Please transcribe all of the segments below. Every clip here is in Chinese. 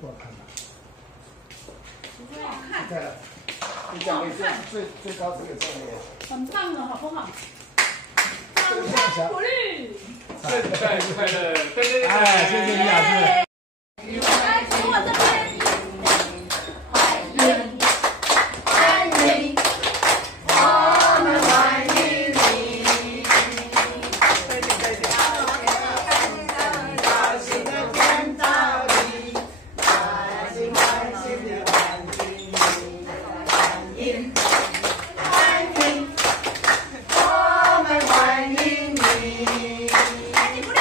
不好看吧？不好看。对了，你奖励最高这个奖励。很棒了，好不好？掌声鼓励！圣诞快乐！对，哎，谢谢李老师。来，从我这边。欢迎，欢迎，我们欢迎你。高兴的见到你，开心开心的欢迎你，欢迎，欢迎，我们欢迎你。来，你鼓励。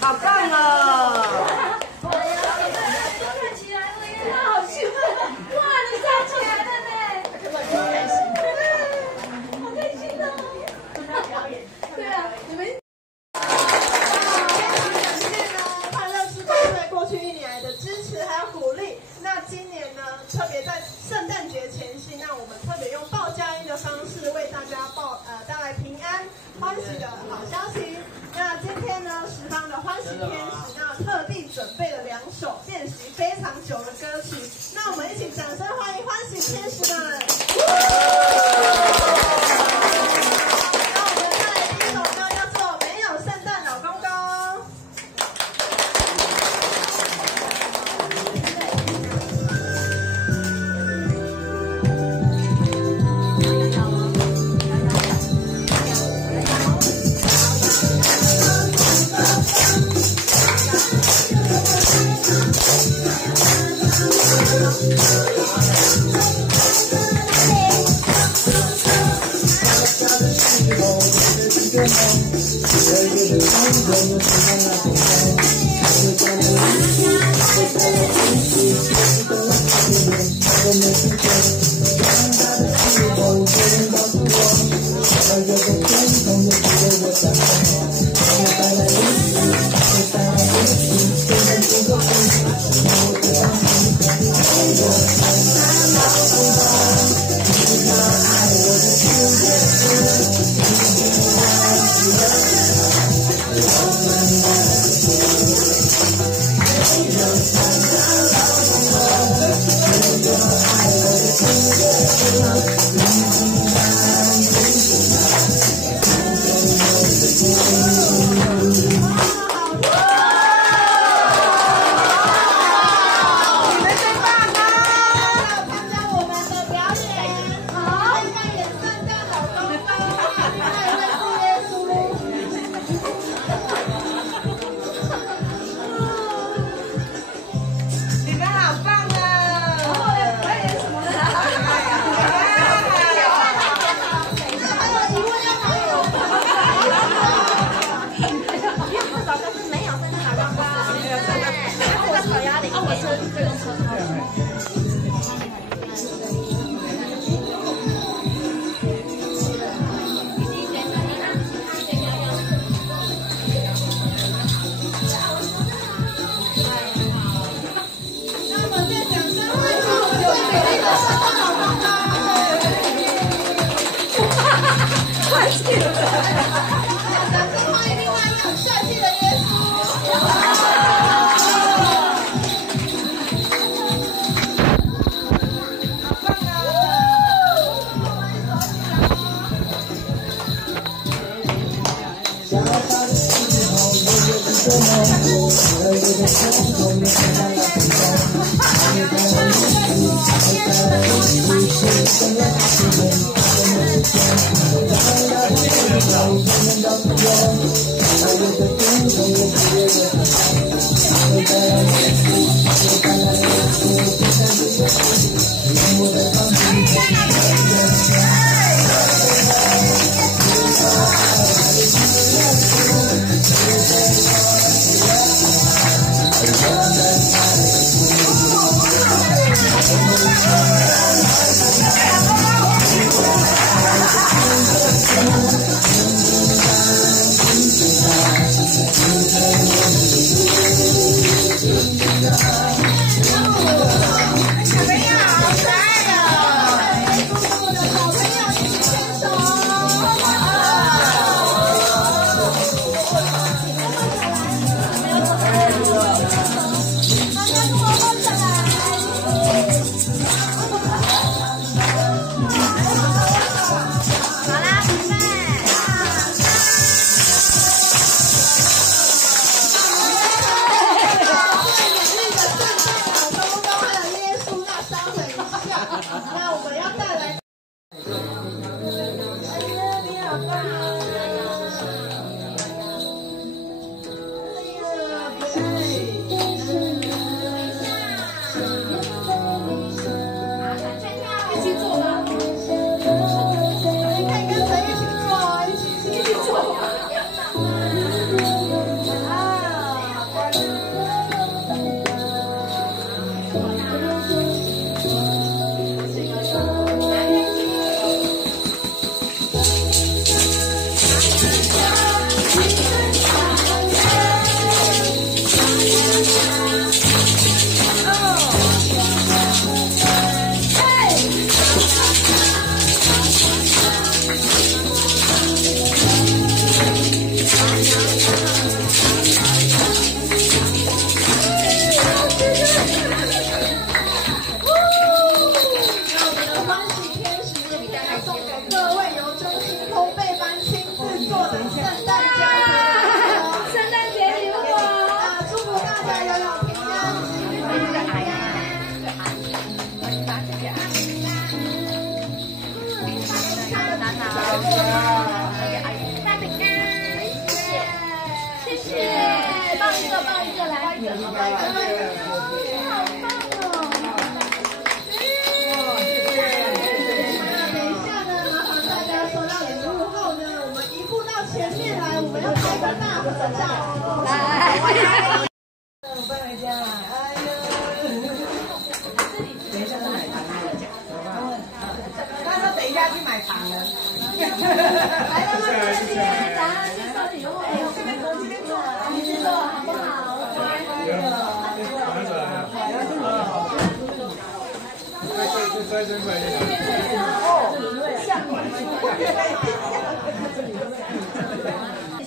好棒哦！看起来了耶，好兴奋！哇，你站起来了呢，好开心，好开心哦！对啊，你们。感谢呢快乐之光对过去1年来的支持还有鼓励。那今年呢，特别在圣诞节前夕，那我们特别用报佳音的方式为大家带来平安欢喜的好消息。那今天呢，十方的欢喜天使那特地准备了2首练习非常久的歌曲，那我们一起掌声欢迎欢喜天使们。那我们再来第1首歌叫做《没有圣诞老公公》。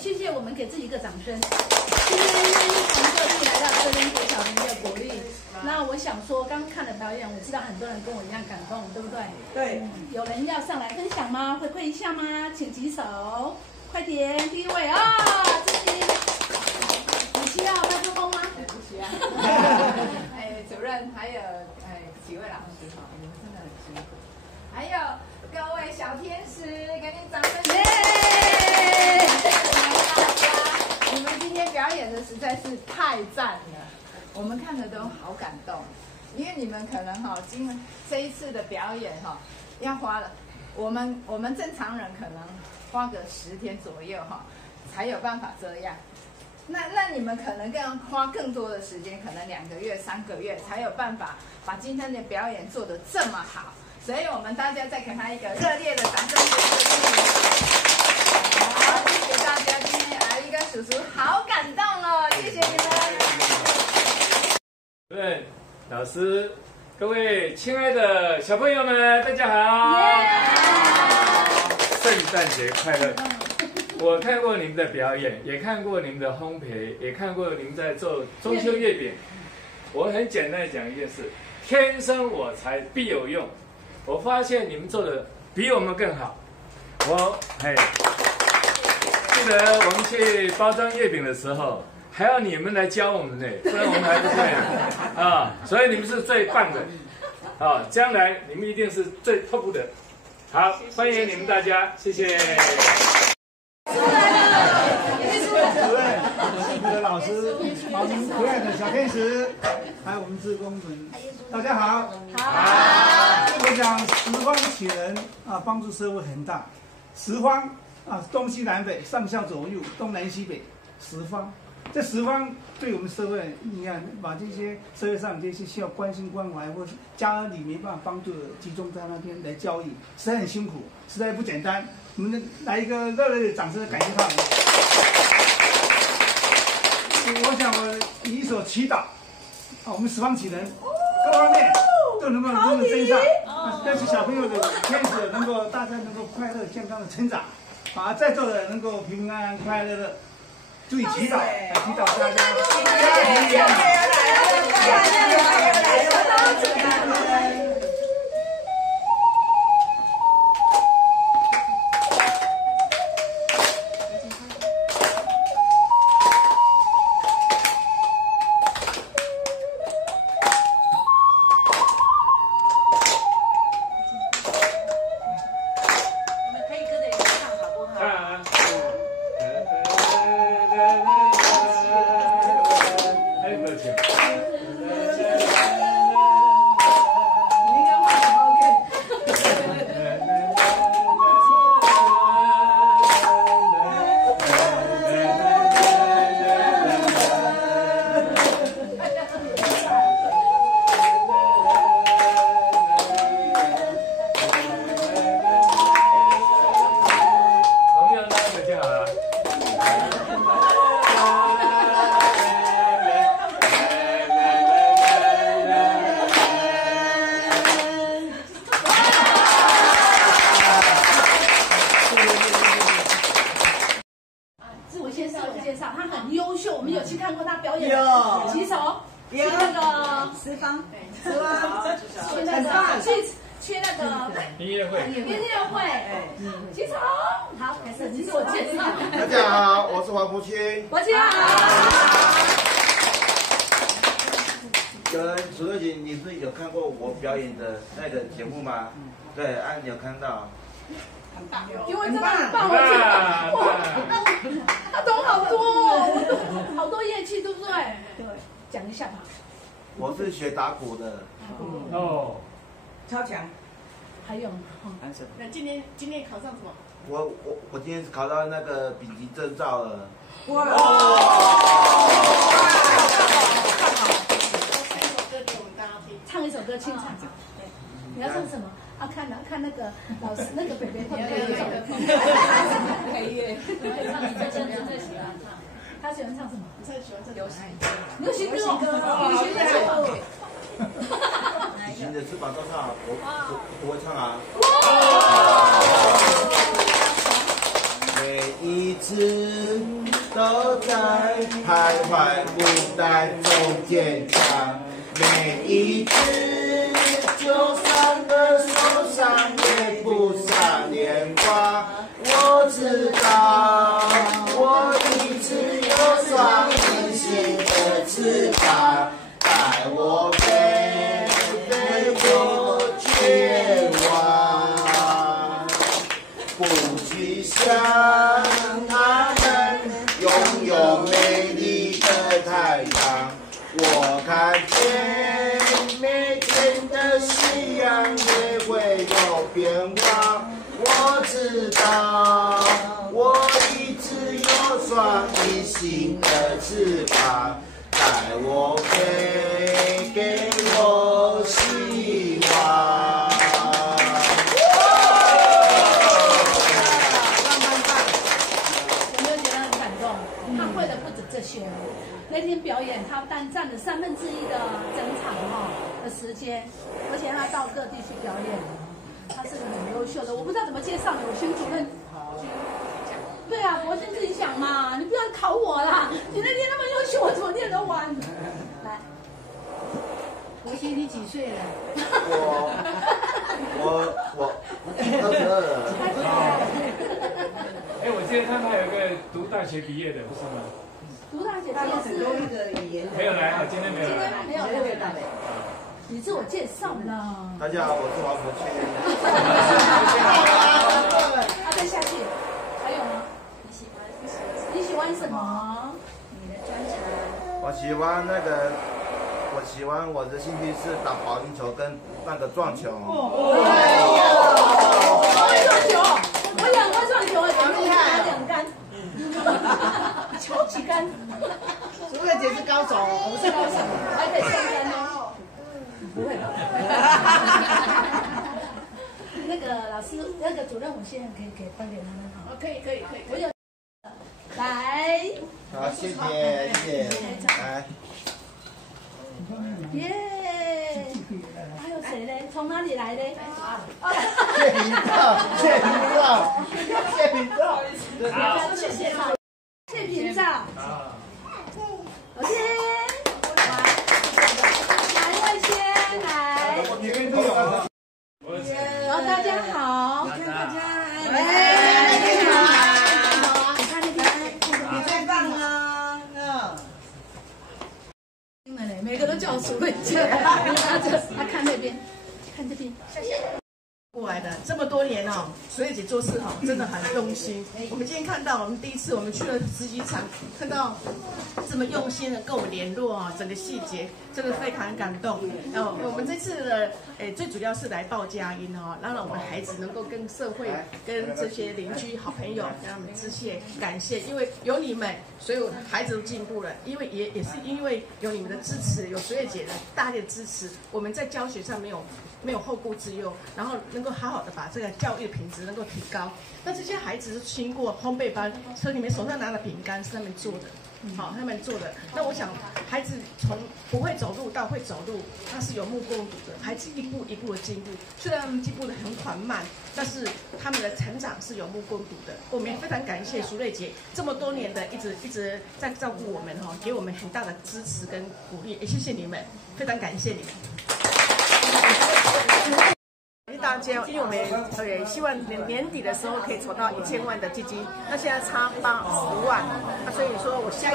谢谢我们给自己一个掌声。今天愿意从各地来到这边给小朋友鼓励。那我想说，刚看了表演，我知道很多人跟我一样感动，对不对？对。有人要上来分享吗？回馈一下吗？请举手，快点！第一位啊，自己。你需要麦克风吗？不需要。主任还有几位老师哈，你们真的很辛苦。还有各位小天使，给你掌声！耶！你们今天表演的实在是太赞了，我们看的都好感动。因为你们可能这一次的表演要花了，我们正常人可能花个10天左右才有办法这样。那你们可能花更多的时间，可能2个月、3个月才有办法把今天的表演做得这么好。所以我们大家再给他一个热烈的掌声鼓励。好，谢谢大家，今天阿姨跟叔叔好感动哦，谢谢你们。主任、老师、各位亲爱的小朋友们，大家好！圣诞节快乐！我看过你们的表演，也看过你们的烘焙，也看过你们在做中秋月饼。我很简单的讲一件事：天生我材必有用。我发现你们做的比我们更好。记得我们去包装月饼的时候，还要你们来教我们呢，不然我们还不会啊。所以你们是最棒的啊！将来你们一定是最 top 的。好，欢迎你们大家，谢谢。主任、我们的老师，我们可爱的小天使，还有我们志工们，大家好。好。我想十方启人啊，帮助社会很大。十方啊，东西南北、上下左右、东南西北，十方。这十方对我们社会，你看把这些社会上这些需要关心关怀，或是家里没办法帮助的，集中在那边来教育，实在很辛苦，实在不简单。我们来一个热烈的掌声，感谢他们。我想我以一首祈祷，我们十方启人各方面都能够增上，但是小朋友的天使能够大家能够快乐健康的成长，在座的能够平安快乐的。注意祈祷，祈祷大家家庭圆满。我介绍，他很优秀，我们有去看过他表演。有举手。有那个十方，去那个去那个音乐会，举手。好，开始自我介绍。大家好，我是黄福清。国庆好。跟楚若锦，你是有看过我表演的那个节目吗？对，你有看到。因为真的很棒，我觉得他懂好多哦，好多乐器，对不对？对，讲一下吧。我是学打鼓的。哦，超强。还有，那今天考上什么？我今天考到那个丙级证照了。哇！唱一首歌，清唱。对，你要唱什么？啊，看那个老师那个北北会不会配乐？最喜欢唱。他喜欢唱什么？最喜欢这流行歌。你的翅膀都唱，我会唱啊。每一次都在徘徊舞台中间唱，每一次就算的受伤也不闪莲花。我知道，我一直有双隐形的翅膀，带我飞过绝望，不去想他们拥有美丽的太阳。我看见每天的夕阳也会有变化。我知道，我一直有双隐形的翅膀，带我飞，给我希望。有没有觉得很感动？他会的不止这些。那天表演，他占了1/3的整场的时间，而且他到各地去表演。他是个很优秀的，我不知道怎么介绍你。我宣主任，对啊，博先自己讲嘛，你不要考我啦。你那天那么优秀，我怎么念得完？来，博先你几岁了？我22了。哎，我今天看到有一个读大学毕业的，不是吗？读大学毕业是没有来啊，今天没有来。没有来。你自我介绍呢？大家好，我是黄福清。再下去，还有吗？你喜欢什么？你的专长？我喜欢我的兴趣是打保龄球跟那个撞球。会撞球，我也会撞球，我厉害，2杆，超级杆。苏慧姐是高手，我是高手，还可以3杆哦。不会吧？那个老师，那个主任，我现在可以颁给他们哈。可以。我有。来。好，谢谢。来。耶！还有谁呢？从哪里来的？谢屏照。谢屏照。OK。好，大家好，看大家，你看那边，你最棒了，每个都叫我楚慧姐，他看那边，看这边，谢谢。过来的这么多年哦，楚慧姐做事真的很用心。我们今天看到，我们第一次我们去了10几场，看到这么用心的跟我们联络啊，整个细节真的非常感动。我们这次的最主要是来报佳音哦，让我们孩子能够跟社会、跟这些邻居、好朋友，让他们致谢感谢，因为有你们，所有孩子都进步了。因为也是因为有你们的支持，有楚慧姐的大力的支持，我们在教学上没有后顾之忧，然后能能够好好的把这个教育品质能够提高。那这些孩子是经过烘焙班，车里面手上拿的饼干是他们做的。好，他们做的。那我想，孩子从不会走路到会走路，他是有目共睹的。孩子一步一步的进步，虽然他们进步的很缓慢，但是他们的成长是有目共睹的。我们也非常感谢淑瑞姐这么多年的一直在照顾我们哈，给我们很大的支持跟鼓励，也谢谢你们，非常感谢你们。谢谢大家，因为我们希望年底的时候可以筹到1000万的基金，那现在差80万，所以说我希望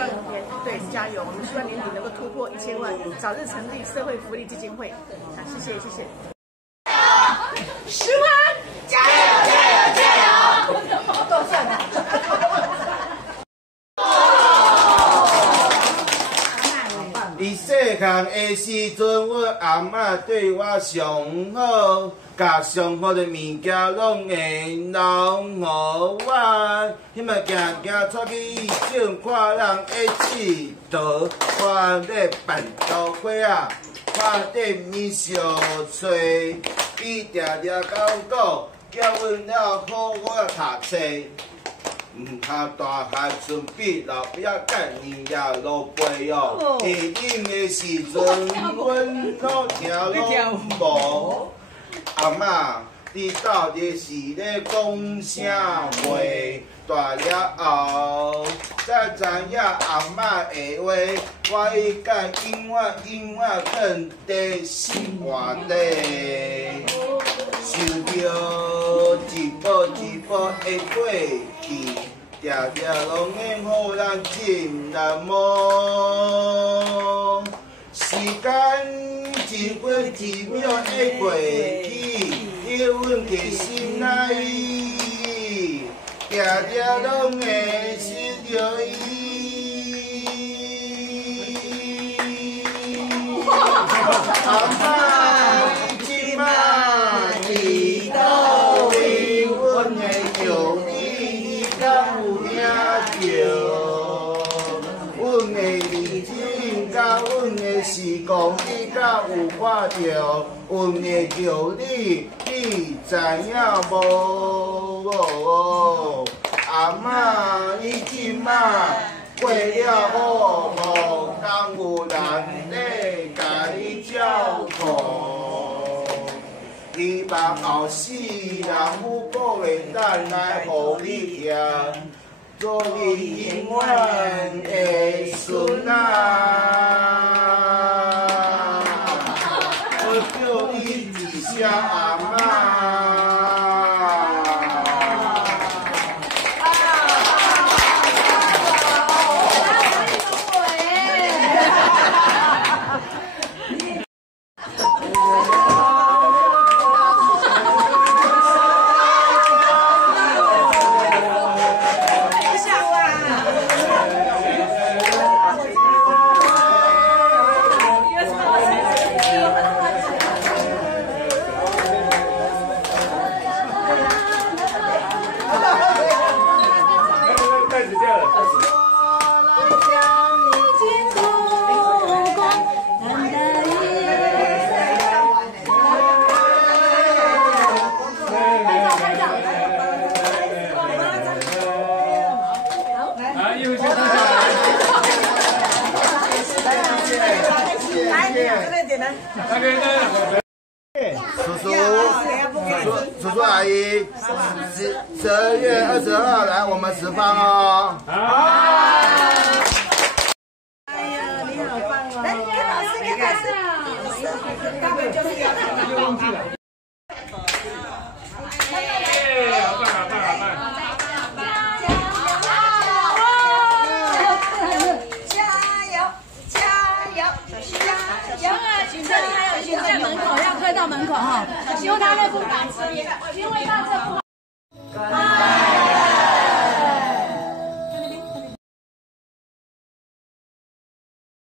加油，我们希望年底能够突破1000万，早日成立社会福利基金会。谢谢。10万，加油！够算了。伊细汉的时阵，我阿嬷对我上好，甲上好的物件拢会留予我。迄摆行出去上看人会佚佗，看咧办桌伙啊，看咧面小吹，伊定定讲叫阮了好好读册。唔通大汉顺笔，老表干年也落背哦。下饮的时阵，阮都听拢无。阿嬷，你到底是咧讲啥话？大了后才知影阿嬷的话，我已甲永远放在心肝底。想着一步一步的过去，定定拢会互人真难忘。时间一分一秒的过去，你阮的心内，定定拢会失着伊。阿嬷，即摆伫倒位？阮的叫你敢有听着？阮的日子甲阮的时光，你敢有看着？阮的叫你，你知影无？阿嬷，你即摆过了好无？敢有人咧甲你照顾？希望后世人父母会等来互你听，做你永远的孙仔。我叫你一声阿嬷。叔叔阿姨，12月22号来我们10方哦。好。哎呀，你好棒哦！来，给老师，给老师。大概就是要看到忘记了。好棒，好棒，好棒！在门口要推到门口哈，因为他会不敢吃，因为他这不。